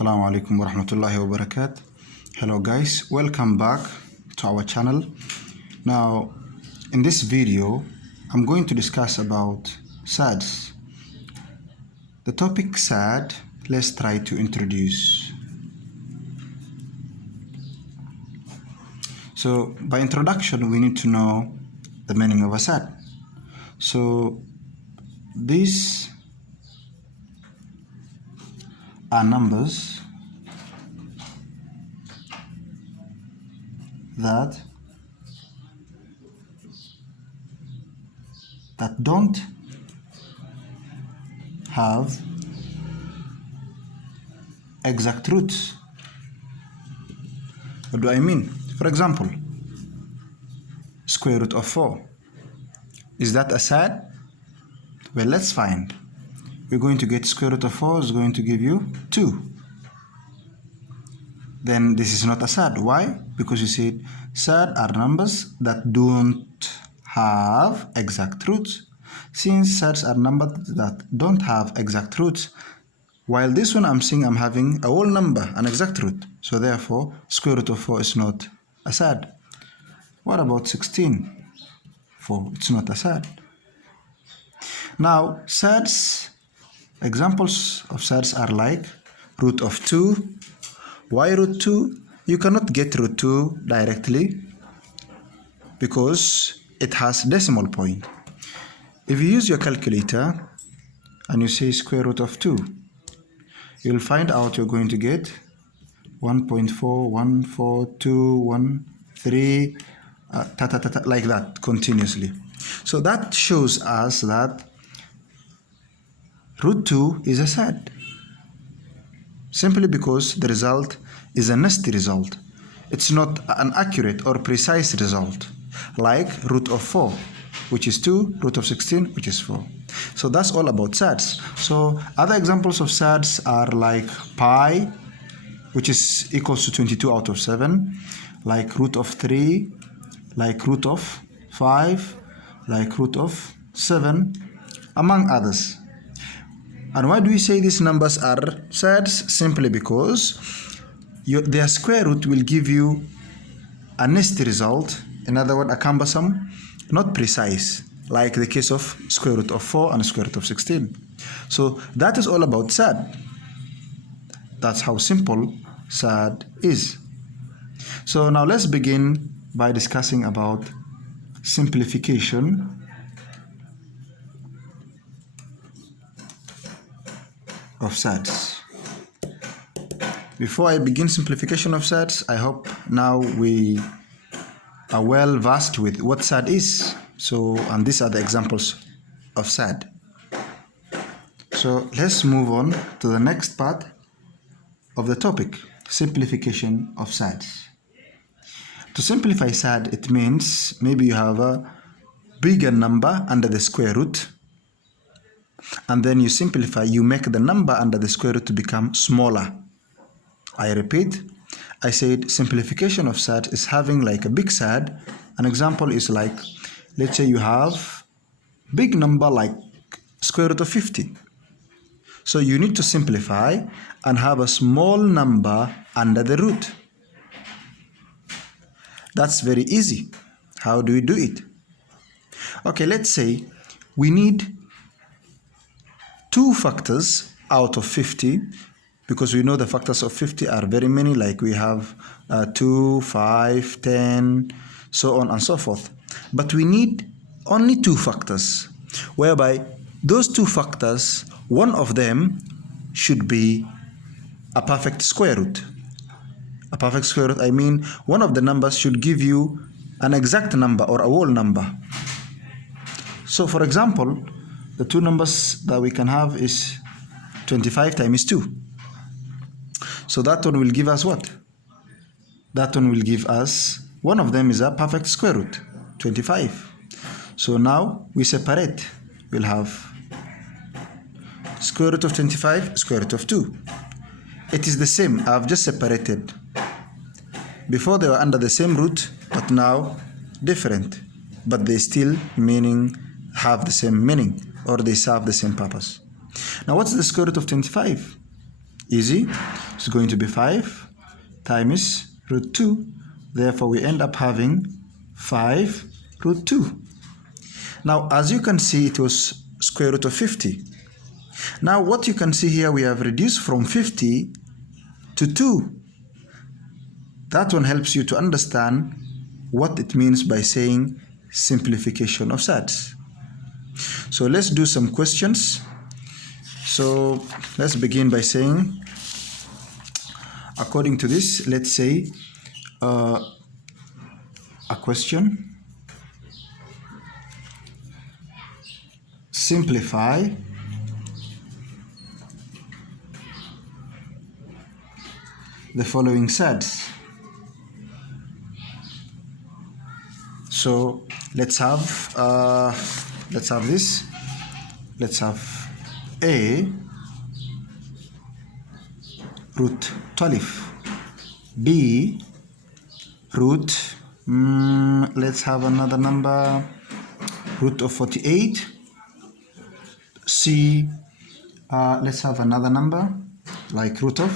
Assalamu alaikum wa rahmatullahi wa barakatuh. Hello guys, welcome back to our channel. Now in this video I'm going to discuss about SADs. The topic SAD, let's try to introduce. So by introduction we need to know the meaning of a SAD. So these are numbers that don't have exact roots. What do I mean? For example, square root of 4. Is that a SAD? Well, let's find. We're going to get square root of 4 is going to give you 2. Then this is not a SAD. Why? Because you said SAD are numbers that don't have exact roots. Since SADs are numbers that don't have exact roots, while this one I'm saying I'm having a whole number, an exact root. So therefore, square root of 4 is not a SAD. What about 16? 4, it's not a SAD. Now, SADs, examples of SADs are like root of 2. Why root 2? You cannot get root 2 directly because it has decimal point. If you use your calculator and you say square root of 2, you'll find out you're going to get 1.4142113 like that continuously. So that shows us that root 2 is a SAD, simply because the result is a nasty result. It's not an accurate or precise result, like root of 4, which is 2, root of 16, which is 4. So that's all about SADs. So other examples of SADs are like pi, which is equals to 22 out of 7, like root of 3, like root of 5, like root of 7, among others. And why do we say these numbers are SADs? Simply because their square root will give you a nasty result, in other words, a cumbersome, not precise, like the case of square root of 4 and square root of 16. So that is all about SAD. That's how simple SAD is. So now let's begin by discussing about simplification of SADs. Before I begin simplification of SADs, I hope now we are well versed with what SAD is. So, and these are the examples of SAD. So let's move on to the next part of the topic, simplification of SADs. To simplify SAD, it means maybe you have a bigger number under the square root, and then you simplify, you make the number under the square root to become smaller. I repeat, I said simplification of SAD is having like a big SAD. An example is like, let's say you have big number like square root of 50. So you need to simplify and have a small number under the root. That's very easy. How do we do it? Okay, let's say we need 2 factors out of 50, because we know the factors of 50 are very many, like we have 2, 5, 10, so on and so forth. But we need only 2 factors, whereby those 2 factors, one of them should be a perfect square root. A perfect square root, I mean one of the numbers should give you an exact number or a whole number. So for example, the 2 numbers that we can have is 25 times 2. So that one will give us what? That one will give us, one of them is a perfect square root, 25. So now we separate. We'll have square root of 25, square root of 2. It is the same. I've just separated. Before they were under the same root, but now different. But they still have the same meaning, or they serve the same purpose. Now what's the square root of 25? Easy. is going to be 5 times root 2. Therefore, we end up having 5 root 2. Now, as you can see, it was square root of 50. Now, what you can see here, we have reduced from 50 to 2. That one helps you to understand what it means by saying simplification of SADs. So let's do some questions. So let's begin by saying, according to this, let's say a question. Simplify the following SADs. So let's have this. Let's have A root 12, B root, let's have another number, root of 48, C, let's have another number like root of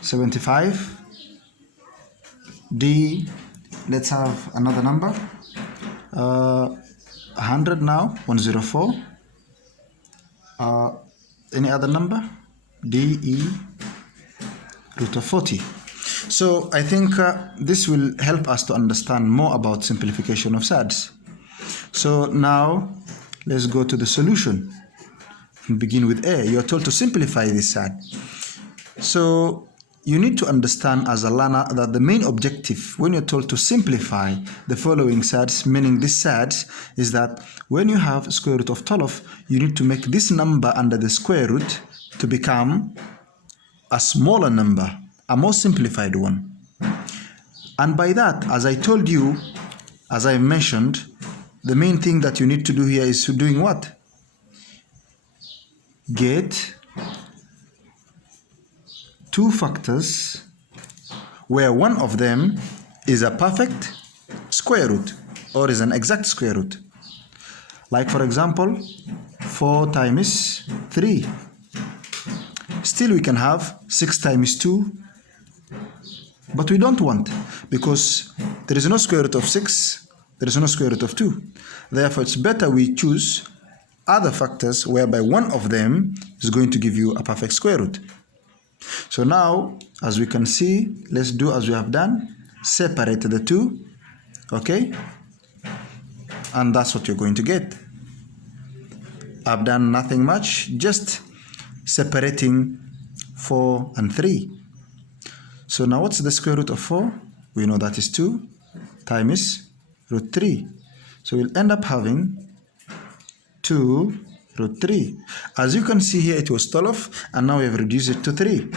75, D, let's have another number, 100 now, 104, any other number, D, E, root of 40. So I think this will help us to understand more about simplification of SADs. So now let's go to the solution and begin with A. You are told to simplify this SAD. So you need to understand as a learner that the main objective when you're told to simplify the following SADs, meaning this SADs, is that when you have square root of 12, you need to make this number under the square root to become a smaller number, a more simplified one. And by that, as I told you, as I mentioned, the main thing that you need to do here is doing what? Get two factors where one of them is a perfect square root or is an exact square root. Like for example, 4 times 3. Still we can have 6 times 2, but we don't want, because there is no square root of 6, there is no square root of 2. Therefore, it's better we choose other factors whereby one of them is going to give you a perfect square root. So now, as we can see, let's do as we have done, separate the two, okay? And that's what you're going to get. I've done nothing much, just separating 4 and 3. So now what's the square root of 4? We know that is 2 times root 3. So we'll end up having 2 root 3. As you can see here, it was 12 and now we have reduced it to 3.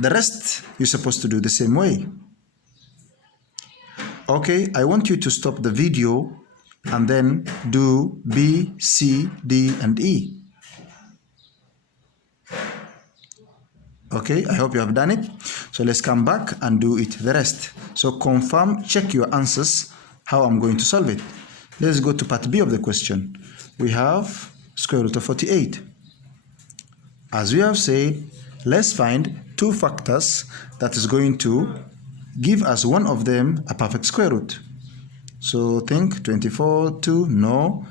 The rest you're supposed to do the same way. Okay, I want you to stop the video and then do B, C, D, and E. Okay, I hope you have done it. So let's come back and do it the rest. So confirm, check your answers, how I'm going to solve it. Let's go to part B of the question. We have square root of 48. As we have said, let's find two factors that is going to give us one of them a perfect square root. So think 24, 2, no,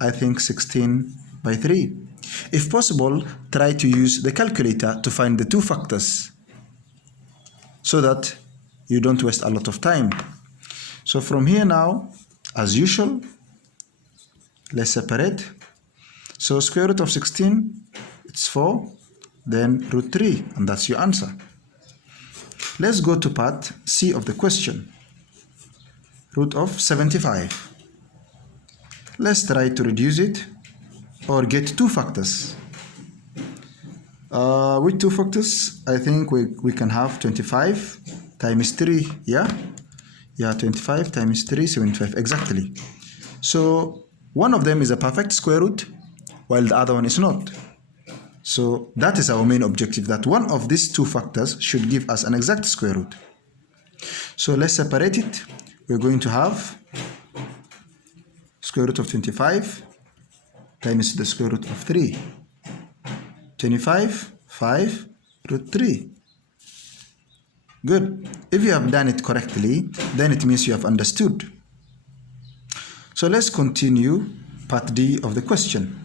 I think 16 by 3. If possible, try to use the calculator to find the two factors so that you don't waste a lot of time. So from here now, as usual, let's separate. So square root of 16, it's 4, then root 3, and that's your answer. Let's go to part C of the question. Root of 75. Let's try to reduce it or get two factors. With two factors, I think we can have 25 times 3, yeah? Yeah, 25 times 3, 75, exactly. So one of them is a perfect square root, while the other one is not. So that is our main objective, that one of these two factors should give us an exact square root. So let's separate it. We're going to have square root of 25 times the square root of 3. 25, 5, root 3. Good. If you have done it correctly, then it means you have understood. So let's continue part D of the question.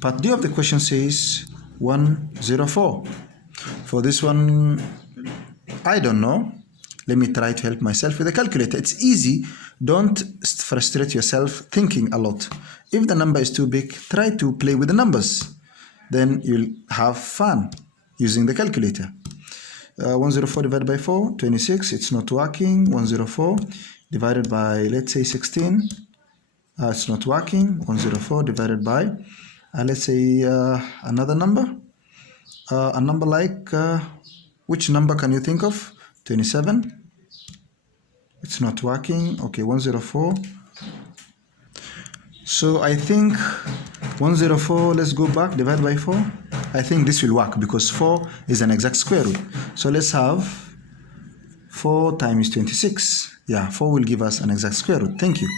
Part D of the question says 104. For this one, I don't know. Let me try to help myself with a calculator. It's easy. Don't frustrate yourself thinking a lot. If the number is too big, try to play with the numbers. Then you'll have fun using the calculator. 104 divided by 4, 26. It's not working. 104 divided by, let's say, 16. It's not working. 104 divided by, let's say, another number. A number like, which number can you think of? 27. It's not working. Okay, 104. So I think 104, let's go back, divide by 4. I think this will work because 4 is an exact square root. So let's have 4 times 26. Yeah, 4 will give us an exact square root. Thank you.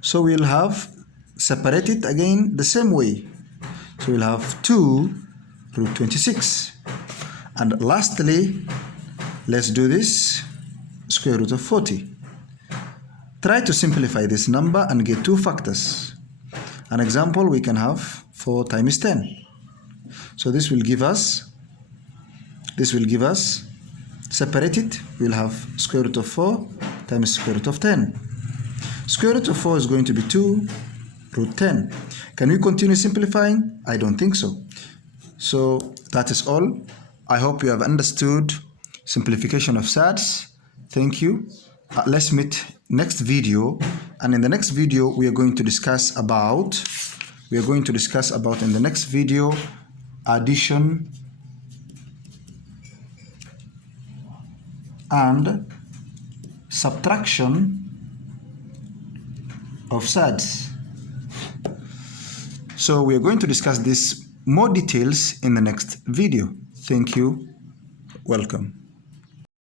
So we'll have separate it again the same way. So we'll have 2 root 26. And lastly, let's do this, square root of 40. Try to simplify this number and get 2 factors. An example, we can have 4 times 10. So this will give us, separate it, we'll have square root of 4 times square root of 10. Square root of 4 is going to be 2 root 10. Can we continue simplifying? I don't think so. So that is all. I hope you have understood simplification of SADS. Thank you. Let's meet next video, and in the next video we are going to discuss about in the next video addition and subtraction of SADS. So we are going to discuss this more details in the next video. Thank you. Welcome.